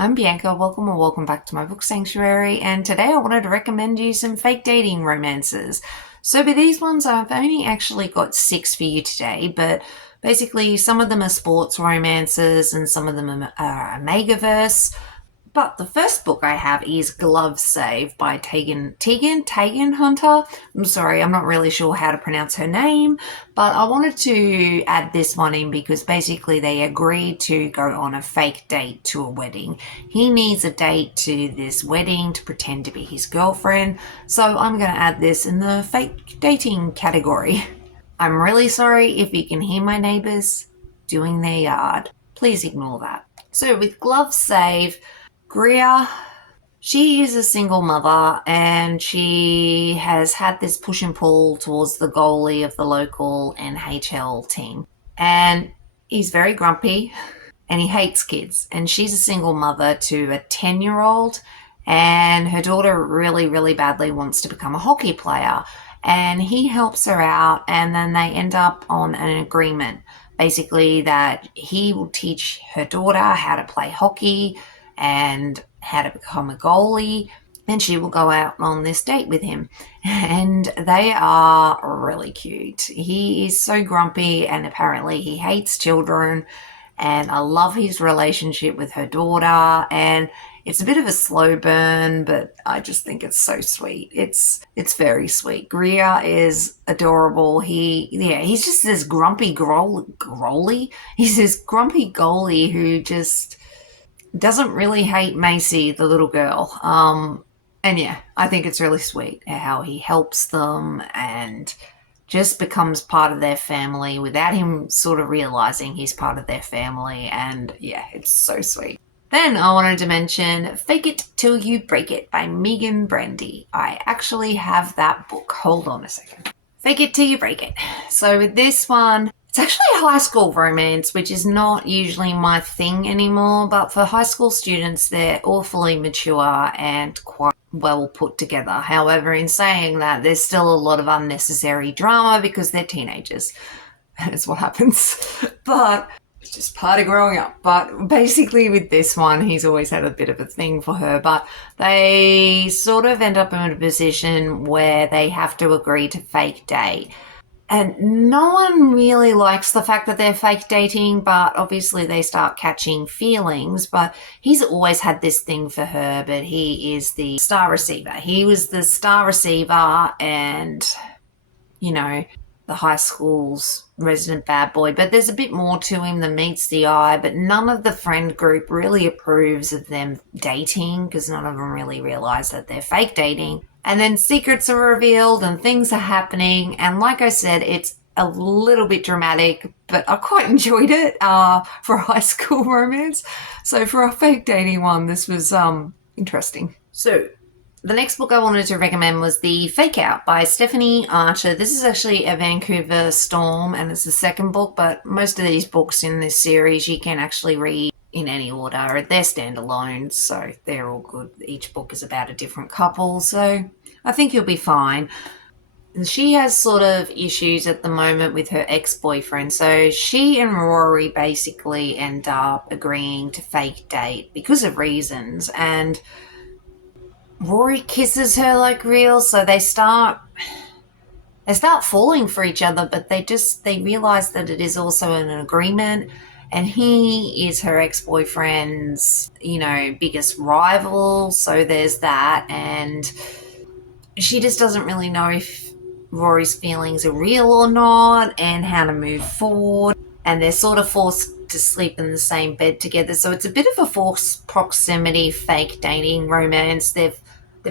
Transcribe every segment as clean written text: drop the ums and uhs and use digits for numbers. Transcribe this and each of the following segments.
I'm Bianca. Welcome or welcome back to my book sanctuary. And today I wanted to recommend you some fake dating romances. So, with these ones, I've only actually got six for you today, but basically, some of them are sports romances and some of them are Megaverse. But the first book I have is Glove Save by Tegan Hunter. I'm sorry, I'm not really sure how to pronounce her name, but I wanted to add this one in because basically they agreed to go on a fake date to a wedding. He needs a date to this wedding to pretend to be his girlfriend, so I'm going to add this in the fake dating category. I'm really sorry if you can hear my neighbours doing their yard. Please ignore that. So with Glove Save, Greer, she is a single mother and she has had this push and pull towards the goalie of the local NHL team. And he's very grumpy and he hates kids. And she's a single mother to a 10-year-old, and her daughter really, really badly wants to become a hockey player. And he helps her out, and then they end up on an agreement basically that he will teach her daughter how to play hockey and how to become a goalie, and she will go out on this date with him. And they are really cute. He is so grumpy, and apparently he hates children. And I love his relationship with her daughter. And it's a bit of a slow burn, but I just think it's so sweet. It's very sweet. Greer is adorable. He's just this grumpy goalie. He's this grumpy goalie who just doesn't really hate Macy, the little girl. And yeah, I think it's really sweet how he helps them and just becomes part of their family without him sort of realizing he's part of their family. And yeah, it's so sweet. Then I wanted to mention Fake It Till You Break It by Megan Brandy. I actually have that book. Hold on a second. Fake It Till You Break It. So with this one, it's actually a high school romance, which is not usually my thing anymore, but for high school students, they're awfully mature and quite well put together. However, in saying that, there's still a lot of unnecessary drama because they're teenagers. That's what happens. But it's just part of growing up. But basically, with this one, he's always had a bit of a thing for her. But they sort of end up in a position where they have to agree to fake date. And no one really likes the fact that they're fake dating, but obviously they start catching feelings. But he's always had this thing for her, but he is the star receiver. He was the star receiver and, you know, the high school's resident bad boy. But there's a bit more to him than meets the eye, but none of the friend group really approves of them dating because none of them really realize that they're fake dating. And then secrets are revealed and things are happening. And like I said, it's a little bit dramatic, but I quite enjoyed it for a high school romance. So for a fake dating one, this was interesting. So the next book I wanted to recommend was The Fake Out by Stephanie Archer. This is actually a Vancouver Storm, and it's the second book, but most of these books in this series you can actually read in any order. They're standalone, so they're all good. Each book is about a different couple, so I think you'll be fine. She has sort of issues at the moment with her ex-boyfriend, so she and Rory basically end up agreeing to fake date because of reasons, and Rory kisses her like real, so they start falling for each other, but they realize that it is also an agreement, and he is her ex-boyfriend's, biggest rival, so there's that, and she just doesn't really know if Rory's feelings are real or not and how to move forward, and they're sort of forced to sleep in the same bed together, so it's a bit of a forced proximity fake dating romance. They've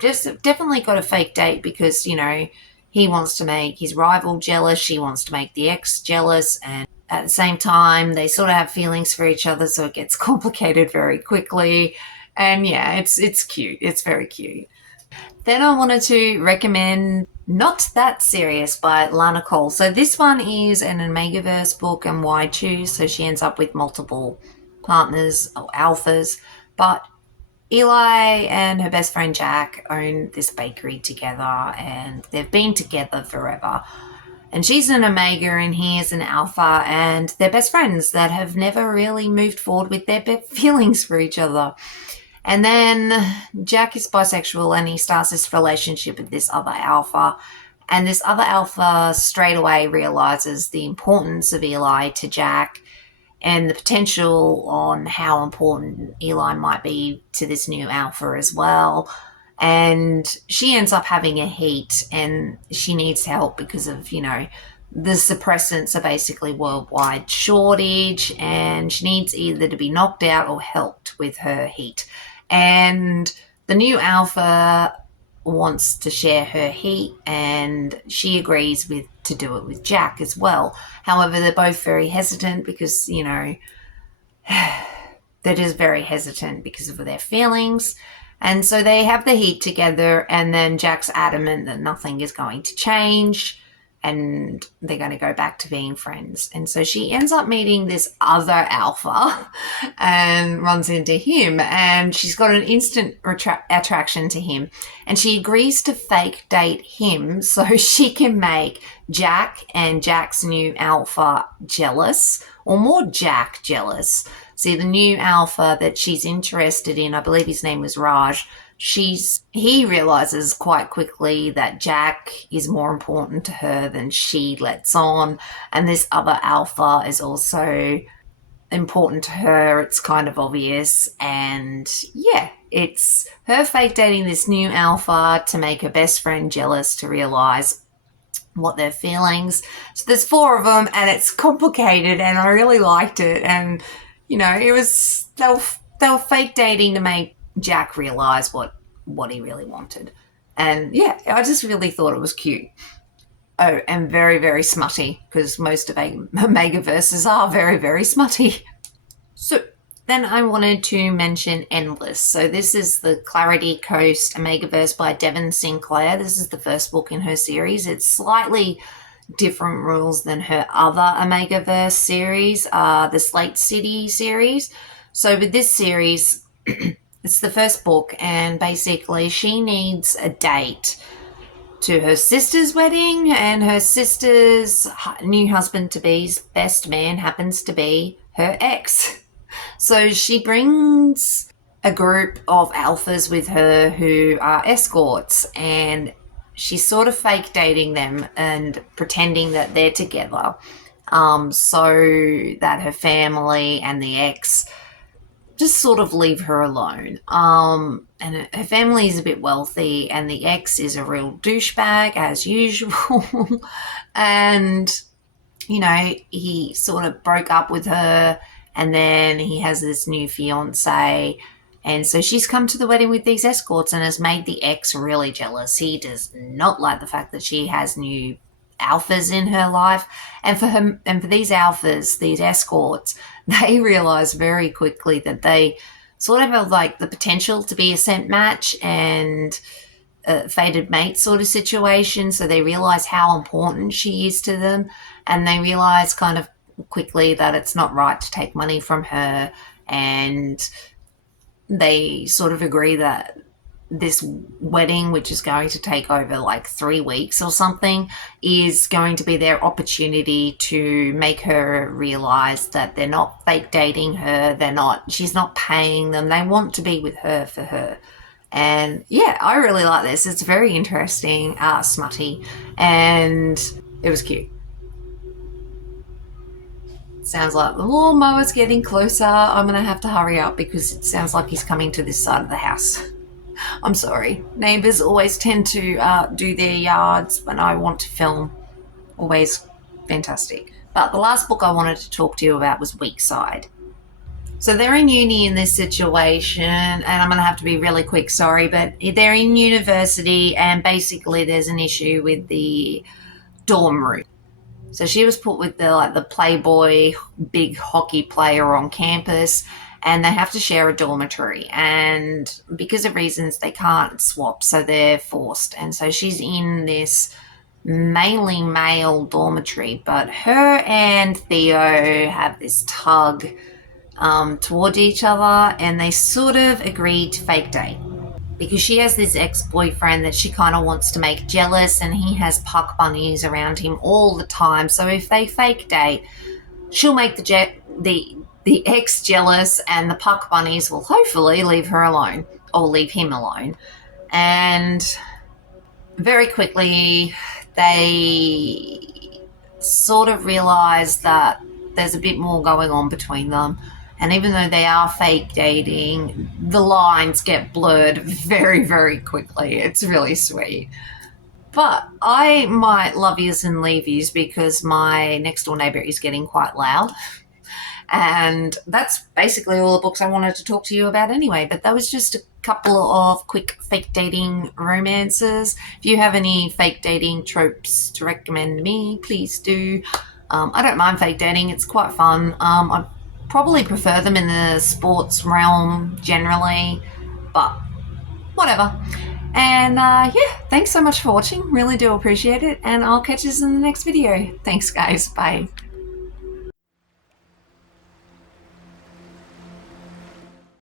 just definitely got a fake date because, he wants to make his rival jealous, she wants to make the ex jealous, and at the same time, they sort of have feelings for each other, so it gets complicated very quickly. And yeah, it's cute. It's very cute. Then I wanted to recommend Not That Serious by Lana Cole. So this one is an Omegaverse book and why choose. So she ends up with multiple partners or alphas. But Eli and her best friend Jack own this bakery together and they've been together forever. And she's an Omega and he is an Alpha, and they're best friends that have never really moved forward with their feelings for each other. And then Jack is bisexual and he starts this relationship with this other Alpha. And this other Alpha straight away realizes the importance of Eli to Jack and the potential on how important Eli might be to this new Alpha as well. And she ends up having a heat and she needs help because of, the suppressants are basically worldwide shortage, and she needs either to be knocked out or helped with her heat. And the new Alpha wants to share her heat, and she agrees to do it with Jack as well. However, they're both very hesitant because, they're just very hesitant because of their feelings. And so they have the heat together, and then Jack's adamant that nothing is going to change and they're going to go back to being friends. And so she ends up meeting this other Alpha and runs into him, and she's got an instant attraction to him, and she agrees to fake date him so she can make Jack and Jack's new Alpha jealous, or more Jack jealous. See, the new Alpha that she's interested in, I believe his name was Raj, he realizes quite quickly that Jack is more important to her than she lets on, and this other Alpha is also important to her. It's kind of obvious, and yeah, it's her fake dating this new Alpha to make her best friend jealous, to realize what their feelings. So there's 4 of them, and it's complicated, and I really liked it. And it was they were fake dating to make Jack realize what he really wanted. And yeah, I just really thought it was cute. Oh, and very, very smutty, because most of Omegaverses are very, very smutty. So then I wanted to mention Endless. So this is the Clarity Coast Omegaverse by Devon Sinclair. This is the first book in her series. It's slightly different rules than her other Omegaverse series, the Slate City series. So with this series, it's the first book, and basically she needs a date to her sister's wedding, and her sister's new husband-to-be's best man happens to be her ex. So she brings a group of alphas with her who are escorts, and she's sort of fake dating them and pretending that they're together, so that her family and the ex just sort of leave her alone. And her family is a bit wealthy, and the ex is a real douchebag as usual. And, he sort of broke up with her, and then he has this new fiance. And so she's come to the wedding with these escorts and has made the ex really jealous. He does not like the fact that she has new alphas in her life. And for these alphas, these escorts, they realize very quickly that they sort of have like the potential to be a scent match and a fated mate sort of situation. So they realize how important she is to them, and they realize kind of quickly that it's not right to take money from her, and they sort of agree that this wedding, which is going to take over like 3 weeks or something, is going to be their opportunity to make her realize that they're not fake dating her. She's not paying them. They want to be with her for her. And yeah, I really like this. It's very interesting, smutty, and it was cute. Sounds like the lawnmower's getting closer. I'm going to have to hurry up because it sounds like he's coming to this side of the house. I'm sorry. Neighbours always tend to do their yards when I want to film. Always fantastic. But the last book I wanted to talk to you about was Weak Side. So they're in uni in this situation, and I'm going to have to be really quick, sorry, but they're in university, and basically there's an issue with the dorm room. So she was put with the playboy big hockey player on campus, and they have to share a dormitory. And because of reasons, they can't swap, so they're forced. And so she's in this mainly male dormitory, but her and Theo have this tug toward each other, and they sort of agree to fake date. because she has this ex-boyfriend that she kind of wants to make jealous, and he has puck bunnies around him all the time. So if they fake date, she'll make the ex jealous, and the puck bunnies will hopefully leave her alone or leave him alone. And very quickly, they sort of realize that there's a bit more going on between them. And even though they are fake dating, the lines get blurred very, very quickly. It's really sweet. But I might love yous and leave yous because my next door neighbour is getting quite loud. And that's basically all the books I wanted to talk to you about anyway. But that was just a couple of quick fake dating romances. If you have any fake dating tropes to recommend me, please do. I don't mind fake dating, it's quite fun. I probably prefer them in the sports realm generally, but whatever. And yeah, thanks so much for watching. Really do appreciate it. And I'll catch you in the next video. Thanks, guys. Bye.